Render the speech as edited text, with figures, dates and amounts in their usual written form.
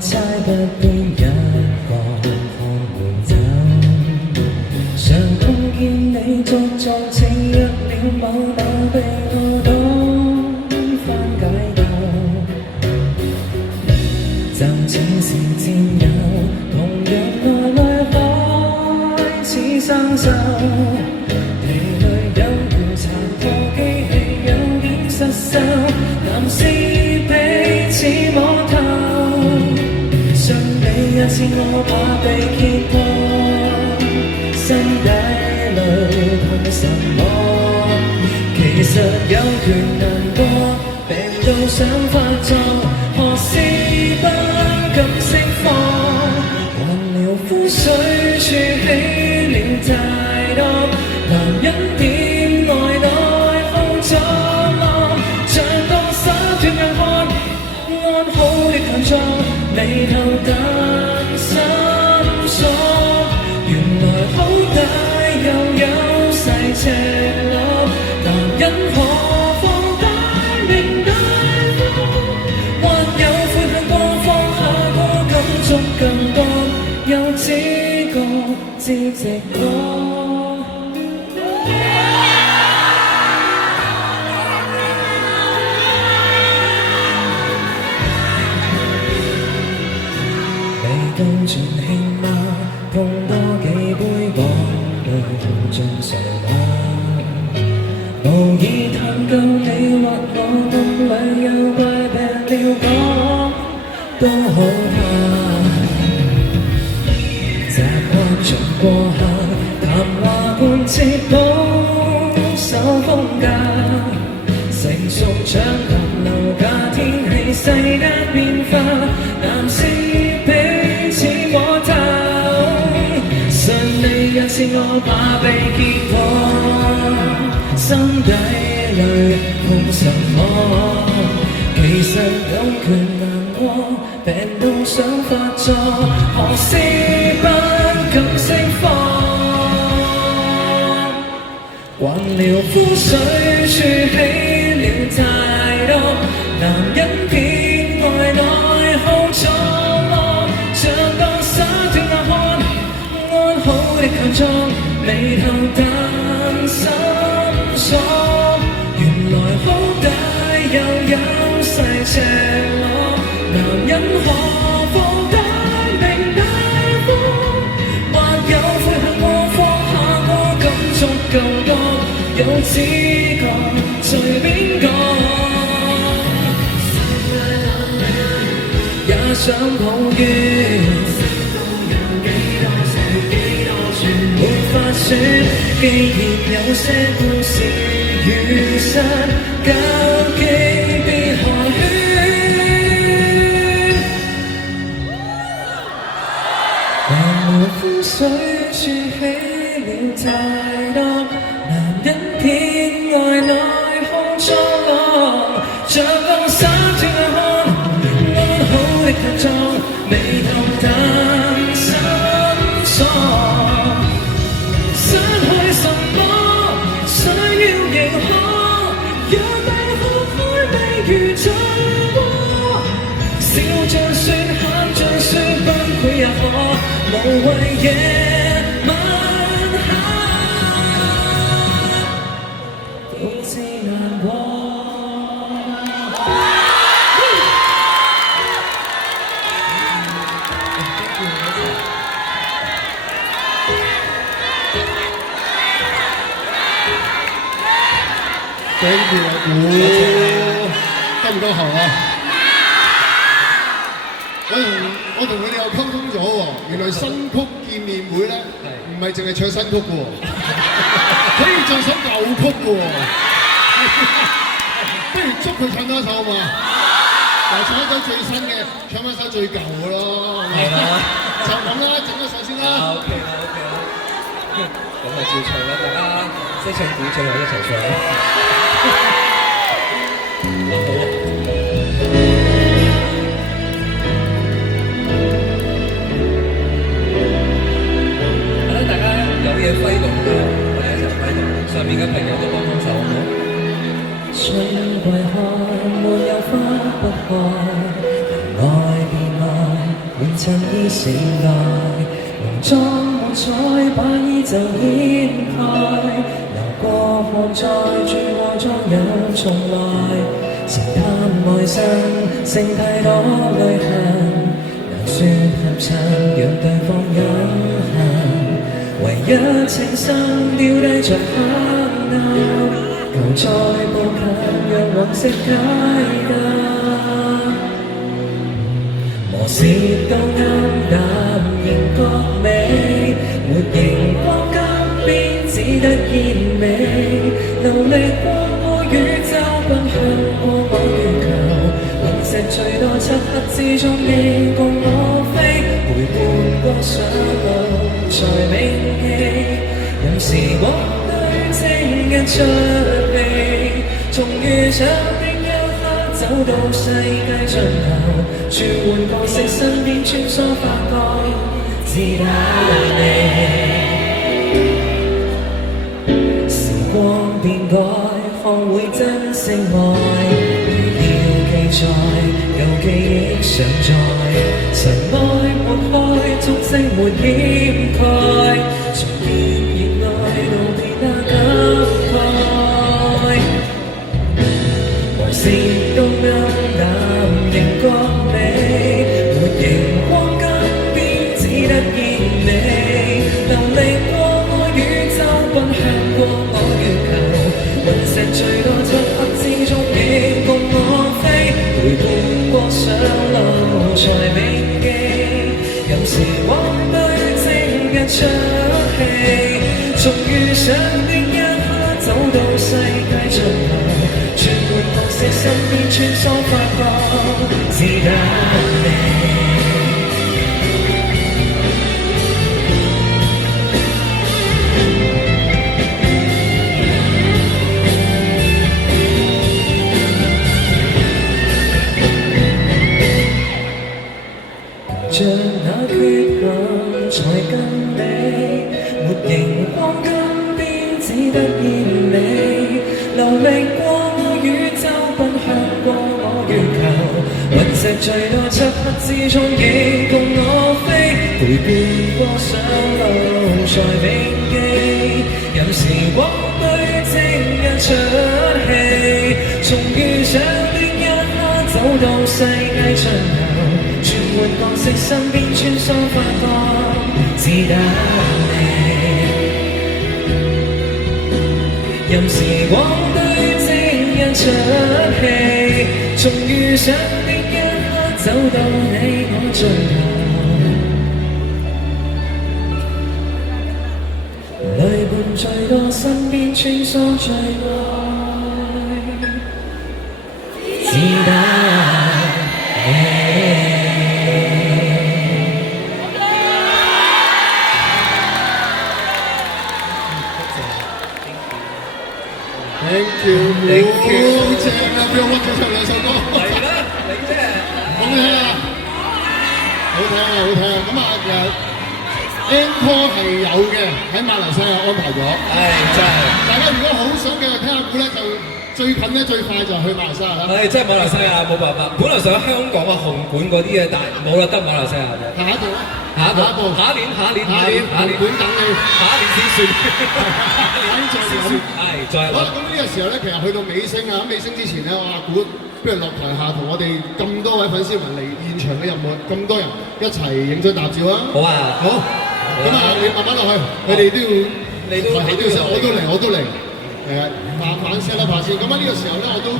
猜不到一個看回走，常碰見你作狀情若了某某被我當番解救，就似是戰友，同樣來開始生鏽，地裏有調查過機器有點失收，男士彼此摸透，信你也是我怕被揭破，心底裏痛什麼？其實有權難過，病到想發作，何時不敢釋放？還療膚水儲起了太多，男人點愛內耗作惡，像個灑脫硬漢，安好的強壯，眉頭淡心鎖，原來好歹又有細赤裸，男人何況大名大方，還有悔恨過放下過感觸更多，又只覺知直覺。到盡興嗎？碰多幾杯往對盡誰嗎？無意探究你或我夢裏有怪病了講，都好怕。習慣盡過客，談話貫徹保守風格，成熟暢談樓價天氣世間變化，男士也是我怕被揭破，心底裏痛什麼？其實有權難過，病到想發作，何時不敢釋放？還療膚水儲起了太多，男人偏愛內耗作惡，像個灑脫硬漢，安好的強壯，眉頭淡心鎖，原來好歹又有細赤裸，男人何況大名大方，或有悔恨過放下過感觸更多，有知覺隨便講，也想抱怨。沒法說，既然有些故事如實，交機別寒暄。還療膚水儲起了太多，男人偏愛內耗作惡，像個灑脫硬漢，安好的強壯，眉頭淡心鎖。想去什麼？想要認可，若大學開未如在過，笑着說，喊着說，崩潰也可，無謂夜晚下，獨自難過。Thank you 啊，得唔得喉啊？我同佢哋又溝通咗喎，原來新曲見面會咧，唔係淨係唱新曲嘅喎，可以唱首舊曲嘅喎，不如捉佢唱多首嘛？嗱，唱一首最新嘅，唱一首最舊嘅咯，係嘛？就咁啦，整一首先啦。OK 啦，咁就照唱啦，大家即唱鼓最後一齊唱啦。大家有嘢揮動嘅，我哋一齊揮動。上面嘅朋友都幫手，好唔好？春季看沒有花不開，愛變愛。醒來，濃妝沒彩，把衣袖掀開，流過看在最愛裝有重來，神探愛上，剩太多淚痕，難說合襯，讓對方飲恨，唯一情深掉低着黑暗。求再步近，讓往昔解得磨蝕到暗淡，仍覺美。沒熒光金邊，只得煙味。流離過我宇宙，奔向過我月球。雲石最多漆黑之中，你共我飛，陪伴過上路，才銘記。任時光對正日出離，終於想的一刻走到世界盡頭，轉換角色身邊穿梭發覺，自打你。時光變改，看會真性愛，如要記載，舊記憶常在，塵埃抹開，足跡沒掩蓋，重見熱愛到變得感慨。無視到暗淡仍覺美，沒熒光金邊，只得見你。流離過我宇宙，奔向過我月球，雲石最多漆黑之中，亦共我飛，陪伴過上路，才銘記。任時光對正日出戲，終於想的一刻走到世界盡頭，轉換角色身邊穿梭發覺，只得你。像那缺陷才跟你，沒熒光金邊，只得煙味。流離過我宇宙，奔向過我月球，雲石最多漆黑之中，亦共我飛，陪伴過上路，才銘記。任時光對正日出戲，終於想的一刻走到世界盡頭，轉換角色身邊穿梭發覺，只得你。任時光對正日出戲，終於想的一刻走到你我盡頭，淚伴最多身邊穿梭最愛，只得你。Thank you， 好正啊！俾我屈咗唱兩首歌。係啦，你真係好聽啊！好聽啊！好聽啊！咁啊，encore 係有嘅，喺馬來西亞安排咗。真係。大家如果好想繼續聽下鼓咧，就最近咧最快就去馬來西亞啦。真係馬來西亞冇辦法，本來想香港啊紅館嗰啲嘅，但係冇啦，得馬來西亞啫。下一步咧？下一年，紅館等你，下一年先算。再諗。好啦，咁呢個時候咧，其實去到尾聲啊，咁尾聲之前咧，我阿古不如落台下同我哋咁多位粉絲們嚟現場嘅任務，咁多人一齊影張大照啊！好啊，好。咁啊，你慢慢落去，佢哋都要，你都嚟，我都嚟。係啊，慢慢 set up 下先。咁啊，呢個時候咧，我都